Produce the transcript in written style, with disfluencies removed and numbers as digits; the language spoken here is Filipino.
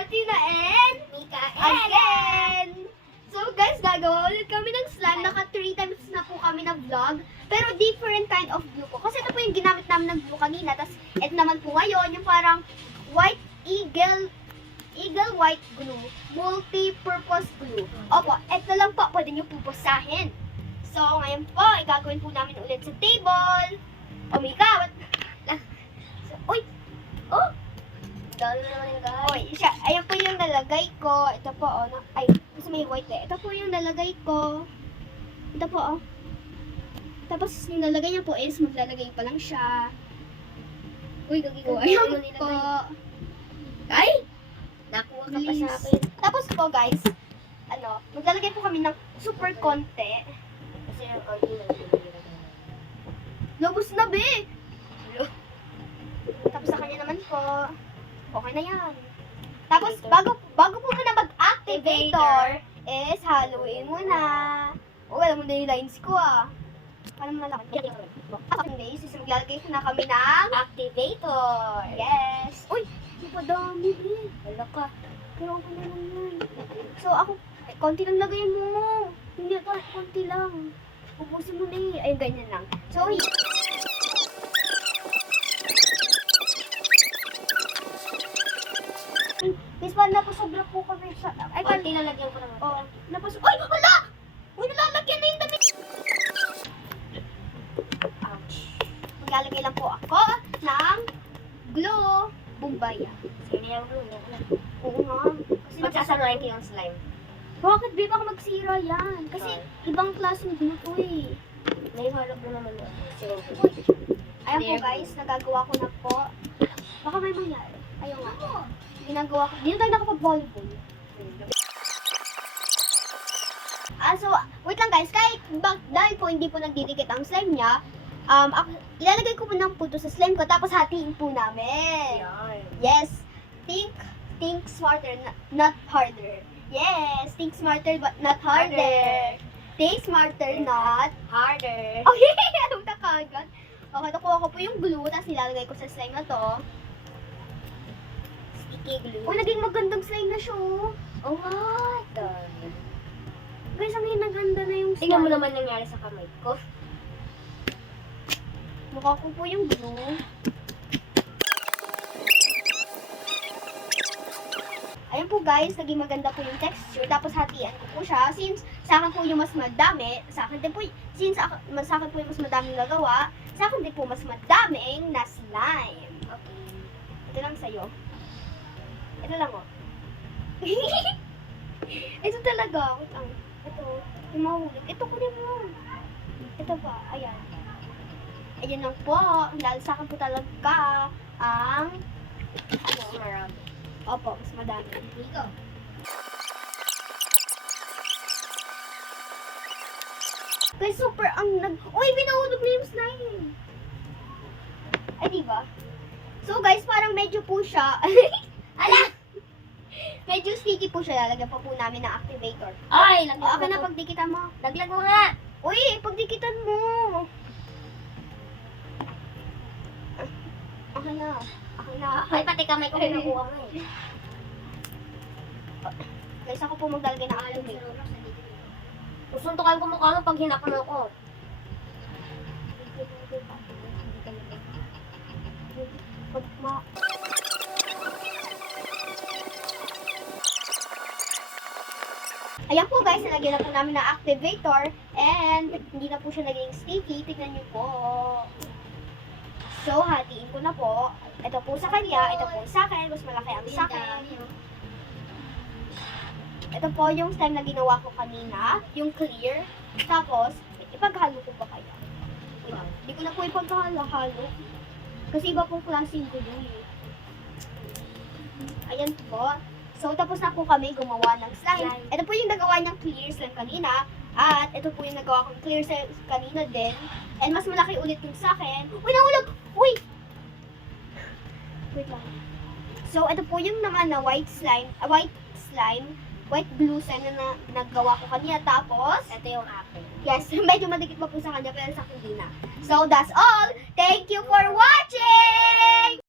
Martina and Mika again! So guys, gagawa ulit kami ng slime. Naka 3 times na po kami ng vlog. Pero different kind of glue po. Kasi ito po yung ginamit namin ng glue kanina. Tapos ito naman po ngayon, yung parang white eagle white glue. Multi-purpose glue. Opo, ito lang po. Pwede nyo pupusahin. So, ngayon po, igagawin po namin ulit sa table. O, Mika, what? Uy! Oh! Dami naman yung guys. Oy, siya, ayan po yung nalagay ko. Ito po, oh. Ay, kasi may white eh. Ito po yung nalagay ko. Ito po, oh. Tapos, yung nalagay niya po is, maglalagay pa lang siya. Uy, gagigawa. Ayan po. Ay! Nakuha ka pa sa akin. Tapos po, guys, maglalagay po kami ng super konti. Kasi yung konti lang. Lubos na, be! Tapos sa kanya naman po, okay na yan. Tapos, bago po muna mag-activator, is haluin muna. Oh, alam mo na yung lines ko, ah. Paano mo nalaman? Okay, so maglalagay na kami ng Activator! yes. Uy, hindi pa dami, eh. Wala ka. Pero okay na lang yan. So, ako, konti lang lagayin mo. Hindi pa, konti lang. Ubusin mo na eh. Ayun, ganyan lang. So, Miss Pan, napasobra po kami sa... Ay, Konti lalagyan ko naman. oh, napasobra... Ay, wala! Uy, nalalagyan na yung damit! Ouch. Maglalagay lang po ako ng glue bumbaya. Sige na yung glue. Oo nga. Kasi Magsasanayin ko yung slime. bakit, babe, baka magsira yan? Kasi ibang klaseng glue to eh. May halo ko naman yun. Sige. Ayan po guys, nagagawa ko na po. Baka may mangyari. Ayun nga. Ginagawa ko. Dito tayo nakapag-volleyball. So, wait lang guys. Dahil po hindi po nagdidikit ang slime niya, ilalagay ko po ng puto sa slime ko, tapos hatiin po namin. Yan. Yes. Think smarter, not harder. Yes. Think smarter, but not harder. Think smarter, not Harder. okay, alam na kagad. Okay, nakuha ko po yung glue, tapos nilalagay ko sa slime na to. Sticky glue. Uy, naging magandang slime na siya, oh. Oh, what? Guys, ang hinaganda na yung slime. Tingnan mo naman nangyari sa kamay ko. Mukha ko po yung glue. Ayan po guys, naging maganda po yung texture. Tapos hatian ko po siya. Since sa akin po yung mas madami, sa akin din po, since sa akin po yung mas madaming nagawa, sa akin din po mas madaming na slime. Okay. Ito lang sa'yo. Ito lang, oh. Ito talaga. Wait lang. Ito. Yung mahulog. Ito ko din mo. Ito pa. Ayan. Ayan lang po. Dahil sa akin po talaga ang Marami. opo, mas madami. Dito. Guys, super ang uy, binahulog na yung slime. Ay, diba? So, guys, parang medyo po siya. Ala! Medyo sticky po siya. Lalagyan pa po namin ng activator. Ay, O, okay na, pagdikitan mo. Daglag mo nga. Uy, pagdikitan mo. Okay na. Okay na. Ay, pati kamay ko kinukuha mo eh. Guys, ako po maglalagay ng activator. Susuntukan ko mukha mo pag hinakan ako. Ayan po guys, nalagyan na po namin ng activator and hindi na po siya naging sticky. Tignan niyo po. So, hatiin ko na po. Ito po sa kanya, ito po sa akin. Mas malaki ang sa akin. Ito po yung slime na ginawa ko kanina, yung clear. Tapos, ipaghalo ko pa kaya. Hindi ko na po ipaghalo-halo. Kasi iba pong klaseng gulo eh. Ayan po. So, tapos na po kami gumawa ng slime. Ito po yung nagawa niyang clear slime kanina. At ito po yung nagawa kong clear slime kanina din. And mas malaki ulit yung sa akin. Uy, nahulog! Uy! Wait lang. So, ito po yung naman na white glue slime na nagawa ko kanina. Tapos, Ito yung akin. yes, medyo madikit pa po sa kanya pero sa akin din na. So, that's all. Thank you for watching!